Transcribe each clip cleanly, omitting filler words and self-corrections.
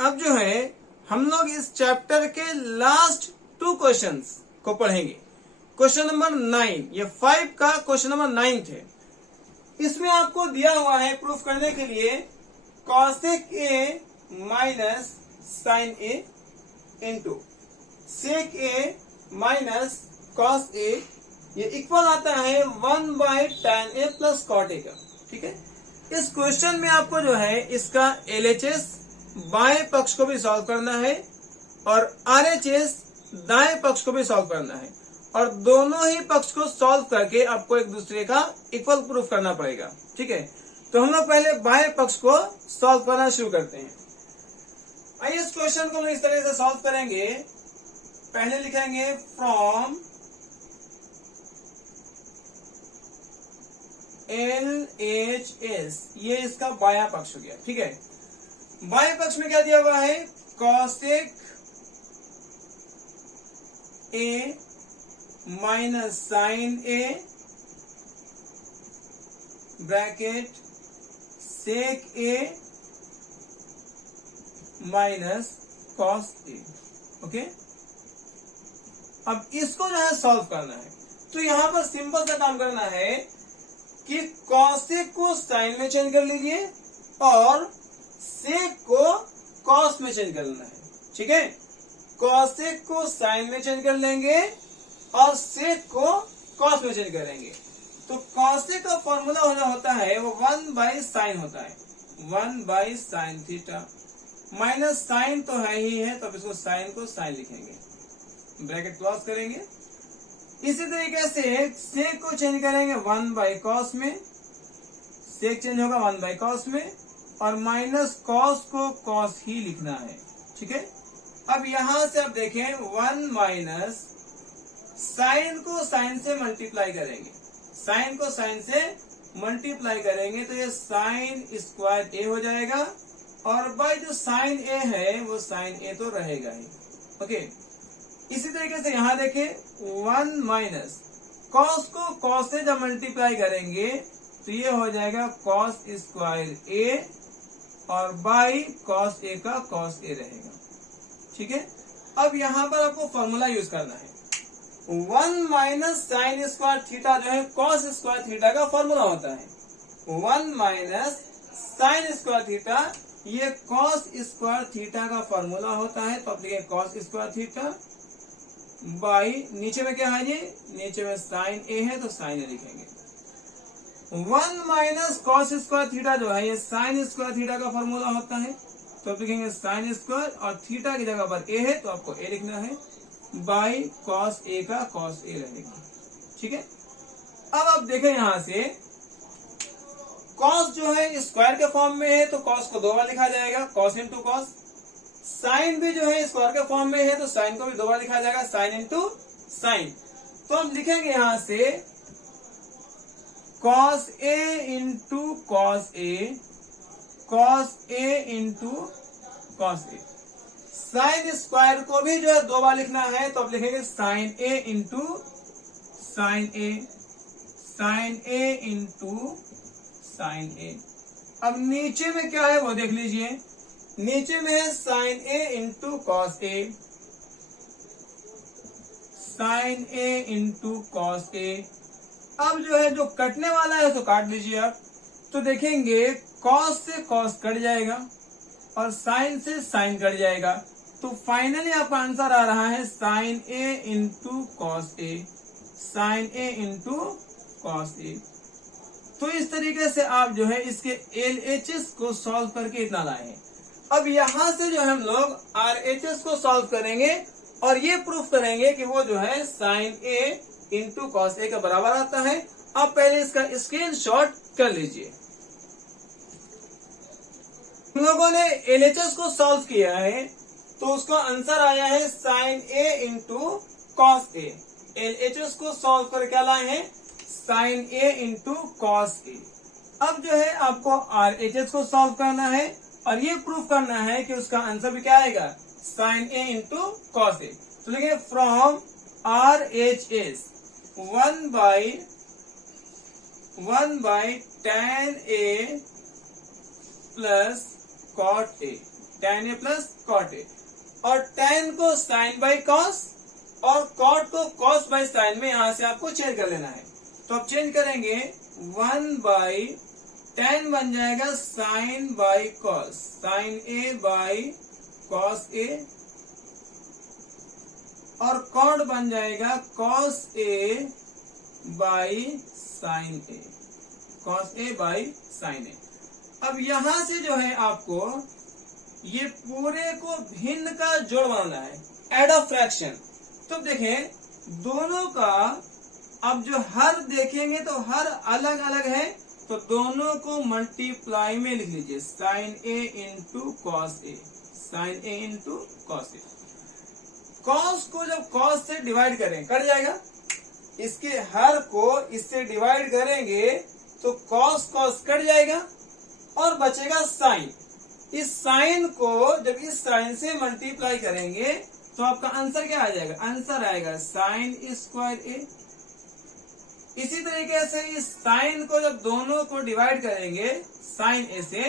अब जो है हम लोग इस चैप्टर के लास्ट 2 क्वेश्चंस को पढ़ेंगे। क्वेश्चन नंबर 9, ये 5 का क्वेश्चन नंबर 9 थे। इसमें आपको दिया हुआ है प्रूफ करने के लिए cosec A minus sign A into sec A minus cos A, ये इक्वल आता है 1/tan A plus cot A का। ठीक है, इस क्वेश्चन में आपको जो है इसका LHS बाएं पक्ष को भी सॉल्व करना है और RHS दाएं पक्ष को भी सॉल्व करना है, और दोनों ही पक्ष को सॉल्व करके आपको एक दूसरे का इक्वल प्रूफ करना पड़ेगा। ठीक है, तो हम लोग पहले बाएं पक्ष को सॉल्व करना शुरू करते हैं। आइए इस क्वेश्चन को हम इस तरह से सॉल्व करेंगे। पहले लिखेंगे फ्रॉम LHS, ये इसका बायां पक्ष हो गया। ठीक है, बाएं पक्ष में क्या दिया हुआ है, cosec A minus sign A bracket sec A minus cos A. Okay, अब इसको जो है सॉल्व करना है, तो यहां पर सिंपल सा काम करना है कि कॉसेक को साइन में चेंज कर लीजिए और सेक को कॉस में चेंज कर लेना है। ठीक है, कॉसेक को साइन में चेंज कर लेंगे और सेक को कॉस में चेंज करेंगे। तो कॉसेक का फॉर्मूला होता है वो 1/sin होता है, 1/sin थीटा माइनस साइन तो है ही है, तो अब इसको साइन को साइन लिखेंगे, ब्रैकेट क्लोज करेंगे। इसी तरीके से सेक को चेंज करेंगे 1/cos में, सेक चेंज होगा 1/cos में, और माइनस कॉस को कॉस ही लिखना है। ठीक है, अब यहां से आप देखें 1 माइनस साइन को साइन से मल्टीप्लाई करेंगे, साइन को साइन से मल्टीप्लाई करेंगे तो ये साइन स्क्वायर ए हो जाएगा, और बाय जो साइन ए है वो साइन ए तो रहेगा ही। ओके, इसी तरीके से यहां देखें 1 माइनस कॉस को कॉस से जब मल्टीप्लाई करेंगे तो ये हो जाएगा कॉस स्क्वायर ए, और बाई कॉस ए का कॉस ए रहेगा। ठीक है, अब यहां पर आपको फॉर्मूला यूज करना है। 1 माइनस साइन स्क्वायर थीटा जो है कॉस स्क्वायर थीटा का फॉर्मूला होता है। 1 माइनस साइन स्क्वायर थीटा, ये कॉस स्क्वायर थीटा का फॉर्मूला होता है। तो आप लिखेंगे कॉस स्क्वायर थीटा बाई, नीचे में क्या है, ये नीचे में साइन ए है तो साइन ए लिखेंगे। 1 माइनस कॉस स्क्वायर थीटा जो है ये साइन स्क्वायर थीटा का फॉर्मूला होता है, तो आप लिखेंगे साइन स्क्वायर, और थीटा की जगह पर ए है तो आपको ए लिखना है, बाई कॉस ए का कॉस ए रहेगा। ठीक है, अब आप देखें यहां से कॉस जो है स्क्वायर के फॉर्म में है तो कॉस को 2 बार लिखा जाएगा, कॉस इंटू कॉस। साइन भी जो है स्क्वायर के फॉर्म में है तो साइन को भी 2 बार लिखा जाएगा, साइन इंटू साइन। तो हम लिखेंगे यहां से cos A into cos A, cos A into cos A. Sine square को भी जो है 2 बार लिखना है, तो अब लिखेंगे sine A into sine A, sin A into sine ए। अब नीचे में क्या है वो देख लीजिए, नीचे में है sign A into cos A, sin A into cos A. अब जो है जो कटने वाला है तो काट लीजिए आप, तो देखेंगे कॉस से कॉस कट जाएगा और साइन से साइन कट जाएगा, तो फाइनली आपका आंसर आ रहा है sign A into cos A, sin A into cos ए। तो इस तरीके से आप जो है इसके LHS को सॉल्व करके इतना लाए हैं। अब यहां से जो है हम लोग RHS को सॉल्व करेंगे और ये प्रूफ करेंगे कि वो जो है साइन ए इंटू कॉस ए के बराबर आता है। आप पहले इसका स्क्रीनशॉट कर लीजिए। हम लोगों ने LHS को सॉल्व किया है तो उसका आंसर आया है sign A into cos A. LHS को सॉल्व कर क्या लाए हैं, sign A into cos A. अब जो है आपको RHS को सॉल्व करना है और ये प्रूफ करना है कि उसका आंसर भी क्या आएगा, साइन ए इंटू कॉस ए। तो देखिए from RHS 1/tan A plus cot A। tan a plus cot a, और tan को sin बाई cos और cot को cos बाई sin में यहां से आपको चेंज कर लेना है। तो अब चेंज करेंगे 1 बाई tan बन जाएगा sin by cos, sin a by cos a, और cot बन जाएगा cos a by sin a, cos a by sin a। अब यहां से जो है आपको ये पूरे को भिन्न का जोड़ बनाना है, एड ऑफ फ्रैक्शन। तो देखें दोनों का अब जो हर देखेंगे तो हर अलग अलग है, तो दोनों को मल्टीप्लाई में लिख लीजिए, sin a into cos A, sin a into cos A. Cos को जब कॉस से डिवाइड करें कट जाएगा, इसके हर को इससे डिवाइड करेंगे तो कॉस कॉस कट जाएगा और बचेगा साइन। इस साइन को जब इस साइन से मल्टीप्लाई करेंगे तो आपका आंसर क्या आ जाएगा, आंसर आएगा साइन स्क्वायर ए। इसी तरीके से इस साइन को जब दोनों को डिवाइड करेंगे साइन ए से,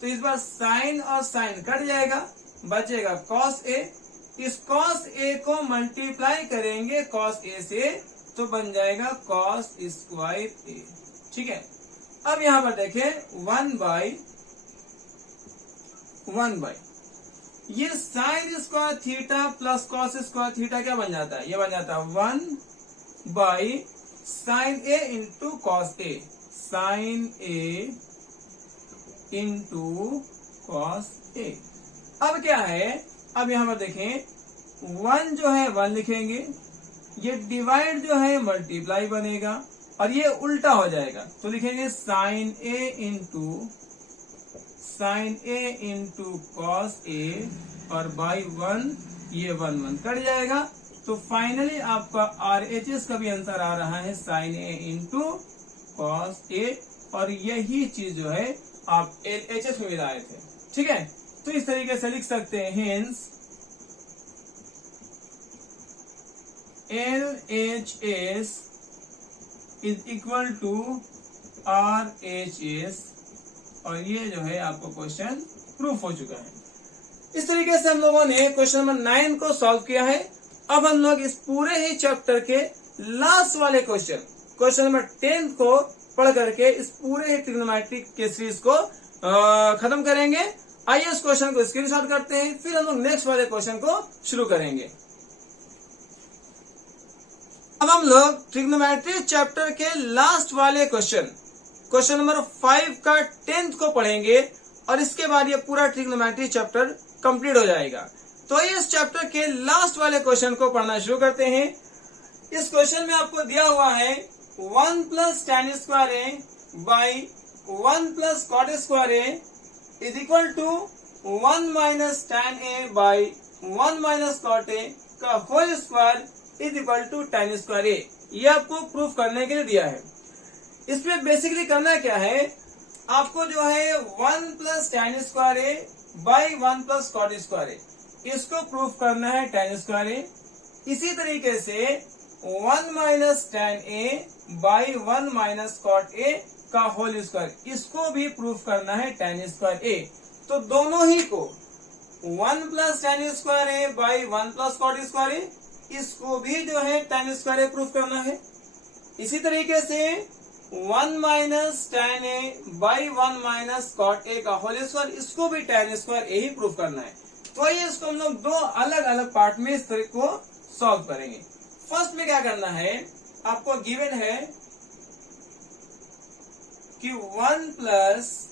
तो इस बार साइन और साइन कट जाएगा, बचेगा कॉस ए। इस कॉस ए को मल्टीप्लाई करेंगे कॉस ए से तो बन जाएगा कॉस स्क्वायर ए। ठीक है, अब यहां पर देखें 1 बाई ये sin square theta plus cos square theta क्या बन जाता है, ये बन जाता है 1 by sign A into cos A, sin A into cos A. अब क्या है, अब यहां पर देखें 1 जो है 1 लिखेंगे, ये डिवाइड जो है मल्टीप्लाई बनेगा और ये उल्टा हो जाएगा, तो लिखेंगे sine A into cos A और बाई 1, ये 1 कट जाएगा। तो फाइनली आपका RHS का भी आंसर आ रहा है sign A into cos A, और यही चीज जो है आप LHS में मिलाए थे। ठीक है, तो इस तरीके से लिख सकते हैं, hence LHS is equal to RHS, और ये जो है आपको क्वेश्चन प्रूफ हो चुका है। इस तरीके से हम लोगों ने क्वेश्चन नंबर 9 को सॉल्व किया है। अब हम लोग इस पूरे ही चैप्टर के लास्ट वाले क्वेश्चन नंबर 10 को पढ़ करके इस पूरे ही ट्रिग्नोमेट्रिक के सीरीज को खत्म करेंगे। आइए इस क्वेश्चन को स्क्रीनशॉट करते हैं, फिर हम लोग नेक्स्ट वाले क्वेश्चन को शुरू करेंगे। अब हम लोग ट्रिग्नोमेट्री चैप्टर के लास्ट वाले क्वेश्चन नंबर 5 का 10th को पढ़ेंगे, और इसके बाद ये पूरा ट्रिग्नोमेट्री चैप्टर कंप्लीट हो जाएगा। तो इस चैप्टर के लास्ट वाले क्वेश्चन को पढ़ना शुरू करते हैं। इस क्वेश्चन में आपको दिया हुआ है 1 plus tan square A by 1 plus cot square A is equal to 1 minus tan A by 1 minus cot A का whole square is equal to tan square A. ये आपको प्रूफ करने के लिए दिया है। इसमें बेसिकली करना क्या है, आपको जो है 1 plus tan square A by 1 plus cot square A, इसको प्रूफ करना है tan स्क्वायर ए। इसी तरीके से 1 minus tan A by 1 minus cot A का होल स्क्वायर, इसको भी प्रूफ करना है tan स्क्वायर ए। तो दोनों ही को 1 plus tan square A by 1 plus cot square A, इसको भी जो है tan स्क्वायर ए प्रूफ करना है। इसी तरीके से 1 minus tan A by 1 minus cot A का होल स्क्वायर, इसको भी tan स्क्वायर ए ही प्रूफ करना है। तो ये इसको हम लोग दो अलग अलग पार्ट में इस तरह को सॉल्व करेंगे। फर्स्ट में क्या करना है, आपको गिवन है कि 1 plus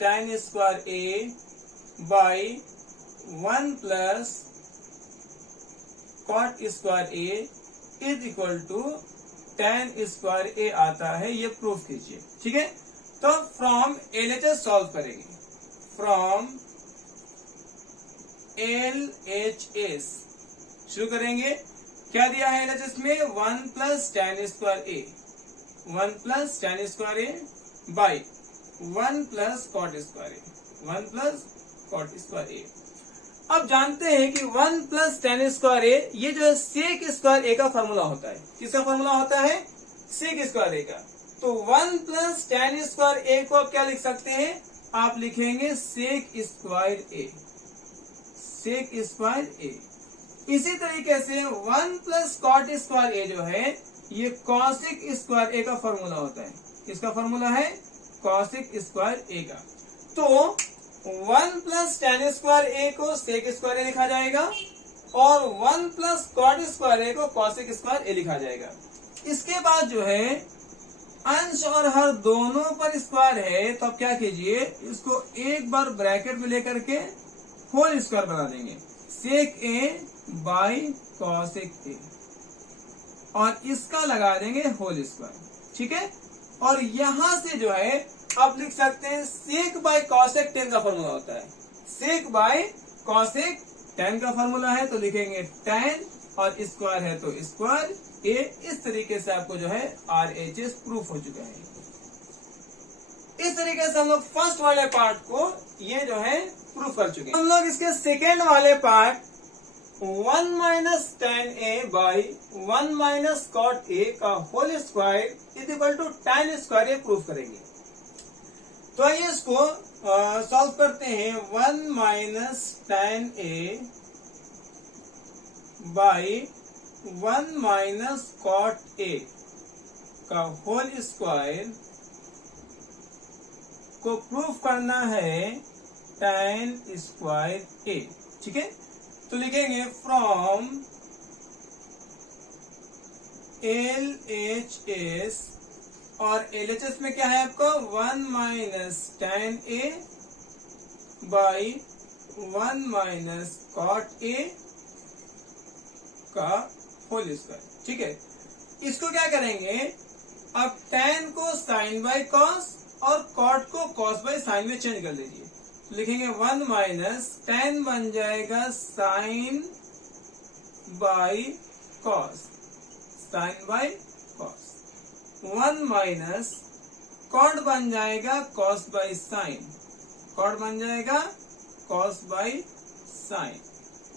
tan square A by 1 plus cot square A is equal to tan square A आता है, ये प्रूफ कीजिए। ठीक है, तो फ्रॉम LHS सॉल्व करेंगे। फ्रॉम LHS शुरू करेंगे। क्या दिया है LHS में, 1 plus tan square A, 1 plus tan square A by 1 plus cot square A, 1 plus cot square A. अब जानते हैं कि 1 प्लस tan स्क्वायर ए, ये जो है सेक स्क्वायर ए का फॉर्मूला होता है। किसका फॉर्मूला होता है, सेक स्क्वायर ए का। तो 1 प्लस tan स्क्वायर ए को आप क्या लिख सकते हैं, आप लिखेंगे सेक स्क्वायर ए, सेक स्क्वायर ए। इसी तरीके से 1 प्लस कॉट स्क्वायर ए जो है ये कॉसिक स्क्वायर ए का फॉर्मूला होता है। किसका फॉर्मूला है, कॉसिक स्क्वायर ए का। तो 1 प्लस tan स्क्वायर ए को सेक स्क्वायर ए लिखा जाएगा और 1 प्लस कॉट स्क्वायर ए को कॉसिक स्क्वायर ए लिखा जाएगा। इसके बाद जो है अंश और हर दोनों पर स्क्वायर है, तो आप क्या कीजिए, इसको एक बार ब्रैकेट में लेकर के होल स्क्वायर बना देंगे, सेक ए बाई कॉसेक ए, और इसका लगा देंगे होल स्क्वायर। ठीक है, और यहां से जो है आप लिख सकते हैं सेक बाय कॉसेक टेन का फॉर्मूला होता है, सेक बाय कॉसेक टेन का फॉर्मूला है तो लिखेंगे टेन और स्क्वायर है तो स्क्वायर ए। इस तरीके से आपको जो है RHS प्रूफ हो चुका है। इस तरीके से हम लोग फर्स्ट वाले पार्ट को ये जो है प्रूफ कर चुके हैं। हम लोग इसके सेकेंड वाले part 1 minus tan A by 1 minus cot A का whole square is equal to tan square A proof करेंगे। तो आइए इसको सॉल्व करते हैं। 1 minus tan A by 1 minus cot A का होल स्क्वायर को प्रूफ करना है tan स्क्वायर ए। ठीक है, तो लिखेंगे फ्रॉम LHS, और LHS में क्या है आपको 1 minus tan A by 1 minus cot A का होल स्क्वायर। ठीक है, इसको क्या करेंगे, अब tan को sin बाई cos और cot को cos बाई sin में चेंज कर लीजिए। तो लिखेंगे 1 माइनस tan बन जाएगा sin by cos, sin by cos, 1 minus cot बन जाएगा cos बाई sin, cot बन जाएगा cos बाई sin,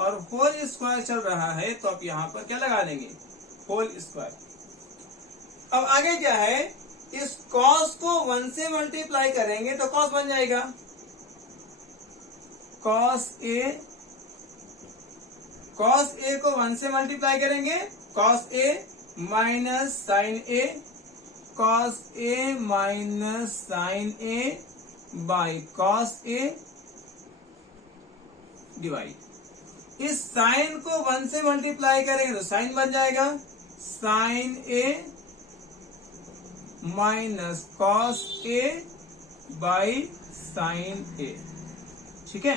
और होल स्क्वायर चल रहा है तो आप यहां पर क्या लगा देंगे, होल स्क्वायर। अब आगे क्या है, इस cos को 1 से मल्टीप्लाई करेंगे तो cos बन जाएगा cos ए को 1 से मल्टीप्लाई करेंगे cos A minus sign A, cos A minus sign A by cos A divide. इस साइन को 1 से मल्टीप्लाई करेंगे तो साइन बन जाएगा sin A minus cos A by sign A. ठीक है,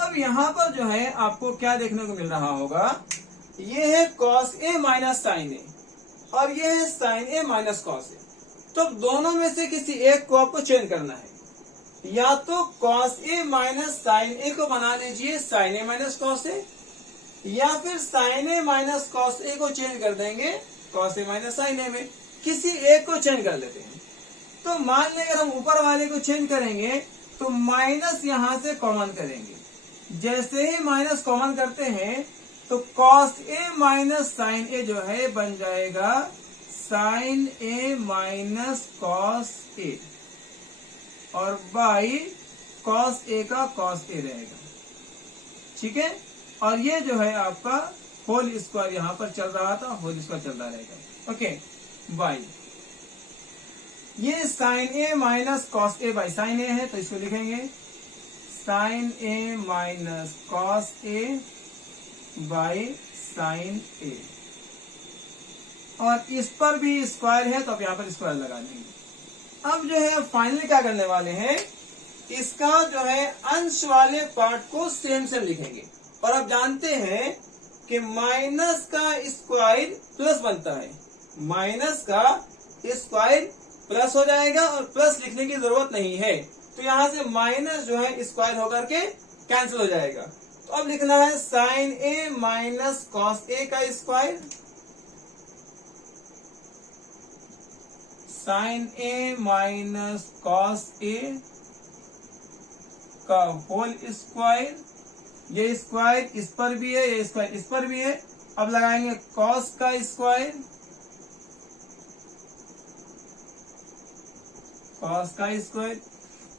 अब यहां पर जो है आपको क्या देखने को मिल रहा होगा, ये है cos A minus sign A और ये है साइन ए माइनस कॉस ए। तो दोनों में से किसी एक को आपको चेंज करना है, या तो कॉस ए माइनस साइन ए को बना लीजिए साइन ए माइनस कॉस ए, या फिर साइन ए माइनस कॉस ए को चेंज कर देंगे कॉस ए माइनस साइन ए में। किसी एक को चेंज कर लेते हैं। तो मान लें अगर हम ऊपर वाले को चेंज करेंगे तो माइनस यहां से कॉमन करेंगे, जैसे ही माइनस कॉमन करते हैं तो कॉस ए माइनस साइन ए जो है बन जाएगा sin A minus cos A, और बाई कॉस ए का कॉस ए रहेगा। ठीक है, और ये जो है आपका होल स्क्वायर यहां पर चल रहा था, होल स्क्वायर चल रहा रहेगा। ओके, बाई ये sine A minus cos A by sign A है तो इसको लिखेंगे sine A minus cos A by sign A, और इस पर भी स्क्वायर है तो आप यहां पर स्क्वायर लगा देंगे। अब जो है फाइनली क्या करने वाले हैं, इसका जो है अंश वाले पार्ट को सेम सेम लिखेंगे। और आप जानते हैं कि माइनस का स्क्वायर प्लस बनता है, माइनस का स्क्वायर प्लस हो जाएगा और प्लस लिखने की जरूरत नहीं है, तो यहां से माइनस जो है स्क्वायर होकर के कैंसिल हो जाएगा। तो अब लिखना है साइन ए माइनस कॉस ए का square, sign A minus cos ए का होल स्क्वायर। ये स्क्वायर इस पर भी है, ये स्क्वायर इस पर भी है। अब लगाएंगे कॉस का स्क्वायर कॉस का स्क्वायर।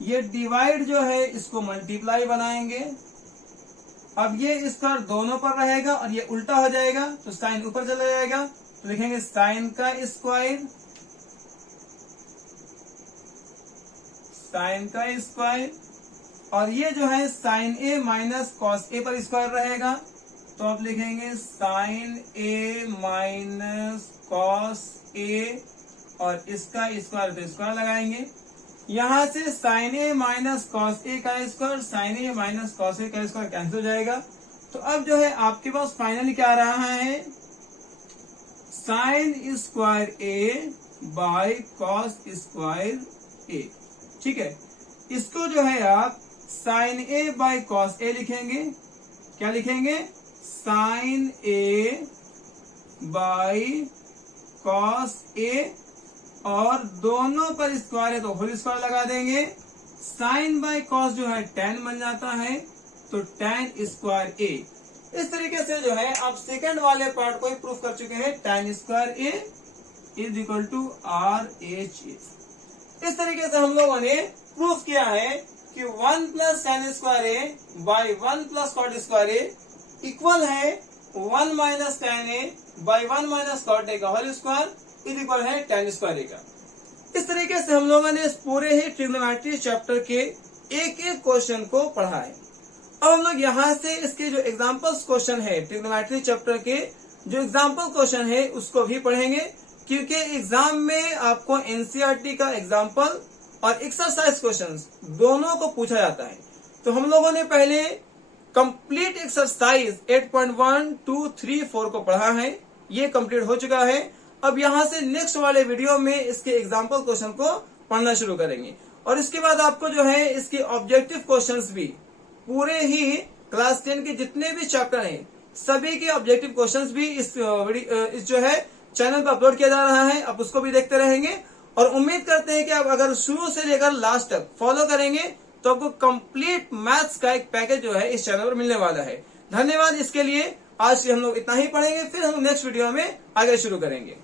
ये डिवाइड जो है इसको मल्टीप्लाई बनाएंगे। अब ये स्क्वायर दोनों पर रहेगा और ये उल्टा हो जाएगा तो साइन ऊपर चला जाएगा, तो लिखेंगे साइन का स्क्वायर, साइन का स्क्वायर। और ये जो है साइन ए माइनस कॉस ए पर स्क्वायर रहेगा, तो आप लिखेंगे sine A minus cos A और इसका स्क्वायर तो स्क्वायर लगाएंगे। यहां से साइन ए माइनस कॉस ए का square, sign A minus cos ए का स्क्वायर कैंसिल हो जाएगा। तो अब जो है आपके पास फाइनली क्या आ रहा है, sine square A by cos square A. ठीक है, इसको जो है आप sine A by cos A लिखेंगे। क्या लिखेंगे, sine A by cos A, और दोनों पर स्क्वायर है तो होल स्क्वायर लगा देंगे। साइन बाय कॉस जो है tan बन जाता है, तो tan स्क्वायर ए। इस तरीके से जो है आप सेकंड वाले पार्ट को ही प्रूफ कर चुके हैं, tan square A is equal to RH। इस तरीके से हम लोगों ने प्रूफ किया है कि 1 plus tan square A by 1 plus cot square A equal है 1 minus tan A by 1 minus cot A का होल स्क्वायर इज इक्वल है tan स्क्वायर ए का। इस तरीके से हम लोगों ने इस पूरे ही ट्रिग्नोमेट्री चैप्टर के एक एक क्वेश्चन को पढ़ा है। अब हम लोग यहाँ से इसके जो एग्जाम्पल्स क्वेश्चन है, ट्रिग्नोमेट्री चैप्टर के जो एग्जाम्पल क्वेश्चन है उसको भी पढ़ेंगे, क्योंकि एग्जाम में आपको एनसीईआरटी का एग्जाम्पल और एक्सरसाइज क्वेश्चंस दोनों को पूछा जाता है। तो हम लोगों ने पहले कंप्लीट एक्सरसाइज 8.1, 2, 3, 4 को पढ़ा है, ये कंप्लीट हो चुका है। अब यहाँ से नेक्स्ट वाले वीडियो में इसके एग्जाम्पल क्वेश्चन को पढ़ना शुरू करेंगे, और इसके बाद आपको जो है इसके ऑब्जेक्टिव क्वेश्चंस भी पूरे ही क्लास 10 के जितने भी चैप्टर हैं सभी के ऑब्जेक्टिव क्वेश्चंस भी इस जो है चैनल पर अपलोड किया जा रहा है। आप उसको भी देखते रहेंगे, और उम्मीद करते हैं कि आप अगर शुरू से लेकर लास्ट तक फॉलो करेंगे तो आपको कंप्लीट मैथ्स का एक पैकेज जो है इस चैनल पर मिलने वाला है। धन्यवाद इसके लिए। आज हम लोग इतना ही पढ़ेंगे, फिर हम नेक्स्ट वीडियो में आगे शुरू करेंगे।